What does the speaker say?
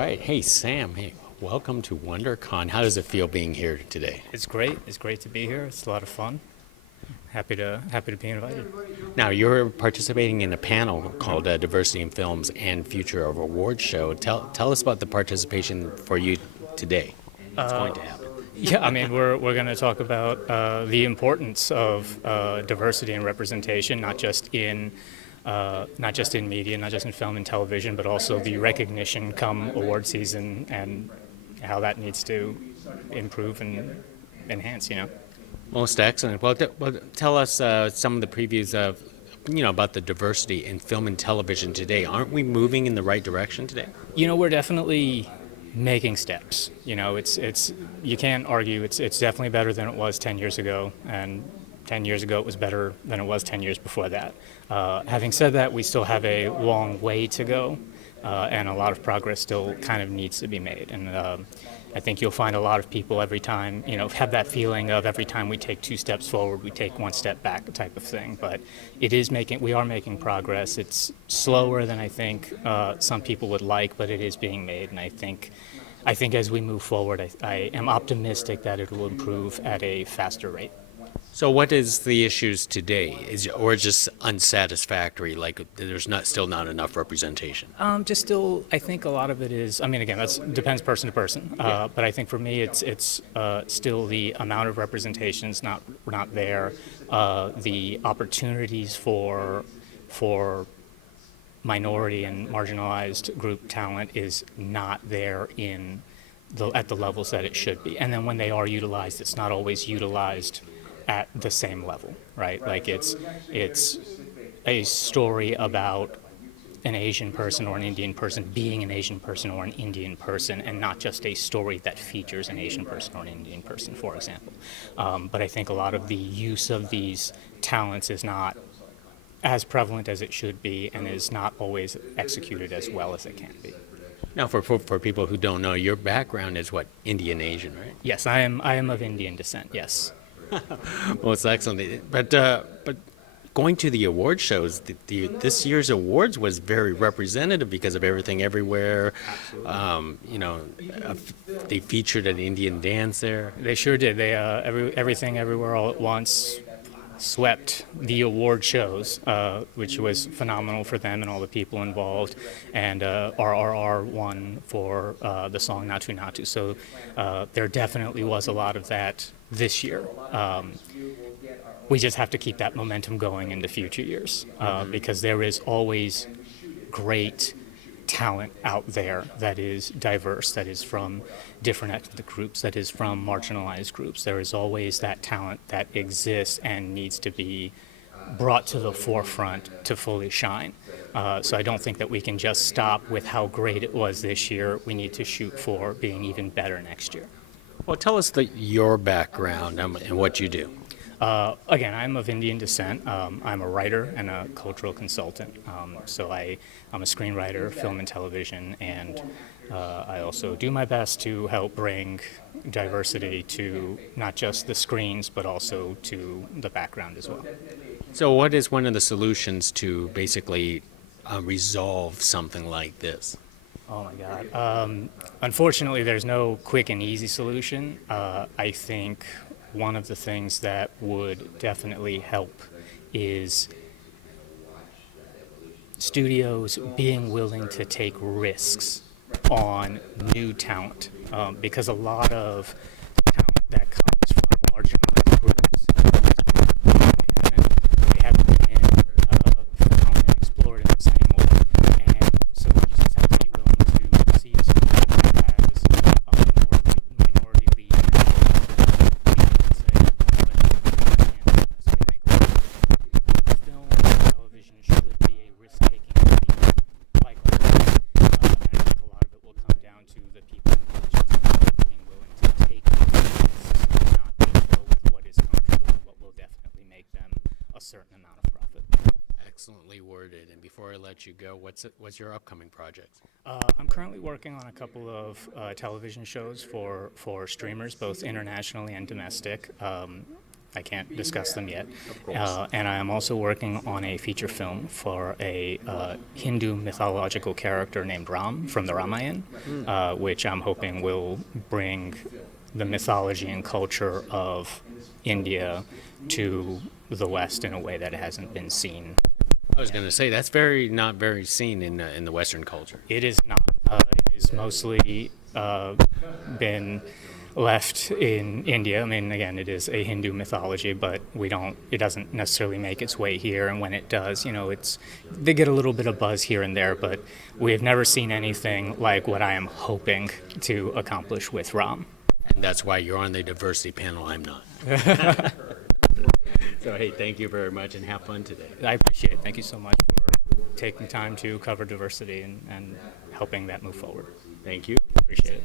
right. Hey, Sam. Hey, welcome to WonderCon. How does it feel being here today? It's great. It's great to be here. It's a lot of fun. Happy to be invited. Now, you're participating in a panel called Diversity in Films and Future of Awards Show. Tell us about the participation for you today. What's going to happen? Yeah, I mean we're going to talk about the importance of diversity and representation, not just in media, not just in film and television, but also the recognition come award season and how that needs to improve and enhance. Most excellent. Well, tell us some of the previews of, about the diversity in film and television today. Aren't we moving in the right direction today? We're definitely making steps. It's you can't argue. It's definitely better than it was 10 years ago, and 10 years ago it was better than it was 10 years before that. Having said that, we still have a long way to go, and a lot of progress still kind of needs to be made. And I think you'll find a lot of people every time, have that feeling of every time we take two steps forward, we take one step back type of thing. But we are making progress. It's slower than I think some people would like, but it is being made. And I think as we move forward, I am optimistic that it will improve at a faster rate. So, what is the issues today? Or just unsatisfactory? Like there's still not enough representation. Just still, I think a lot of it is. I mean, again, that depends person to person. But I think for me, it's still the amount of representations not there. The opportunities for minority and marginalized group talent is not there at the levels that it should be. And then when they are utilized, it's not always utilized at the same level, right? Like it's a story about an Asian person or an Indian person being an Asian person or an Indian person, and not just a story that features an Asian person or an Indian person, for example. But I think a lot of the use of these talents is not as prevalent as it should be, and is not always executed as well as it can be. Now, for people who don't know, your background is what, Indian Asian, right? Yes, I am of Indian descent. Yes. Well, it's excellent. But going to the award shows, this year's awards was very representative because of Everything Everywhere. They featured an Indian dance there. They sure did. They Everything Everywhere All at Once swept the award shows, which was phenomenal for them and all the people involved. And RRR won for the song Natu Natu. So there definitely was a lot of that this year. We just have to keep that momentum going into future years, because there is always great talent out there that is diverse, that is from different ethnic groups, that is from marginalized groups. There is always that talent that exists and needs to be brought to the forefront to fully shine. So I don't think that we can just stop with how great it was this year. We need to shoot for being even better next year. Well, tell us your background and what you do. Again, I'm of Indian descent. I'm a writer and a cultural consultant. So I'm a screenwriter, film and television, and I also do my best to help bring diversity to not just the screens, but also to the background as well. So what is one of the solutions to basically resolve something like this? Oh my God. Unfortunately, there's no quick and easy solution. I think one of the things that would definitely help is studios being willing to take risks on new talent, because a lot of talent that comes from marginalized groups, they haven't been found and explored in the same way. And so you just have to be willing to see a studio that has more minority lead. Film and television should be a risk-taking medium like art. And I think a lot of it will come down to the people in positions being willing to take risks and not just go with what is comfortable and what will definitely make them a certain amount of profit. Excellently worded. And before I let you go, what's your upcoming projects? I'm currently working on a couple of television shows for streamers, both internationally and domestic. I can't discuss them yet. course. And I am also working on a feature film for a Hindu mythological character named Ram from the Ramayana, which I'm hoping will bring the mythology and culture of India to the West in a way that hasn't been seen. I was going to say that's not very seen in the Western culture. It is not. It is mostly been left in India. I mean, again, it is a Hindu mythology, but it doesn't necessarily make its way here. And when it does, they get a little bit of buzz here and there, but we have never seen anything like what I am hoping to accomplish with Ram. And that's why you're on the diversity panel. I'm not. So, hey, thank you very much and have fun today. I appreciate it. Thank you so much for taking time to cover diversity and helping that move forward. Thank you. Appreciate it.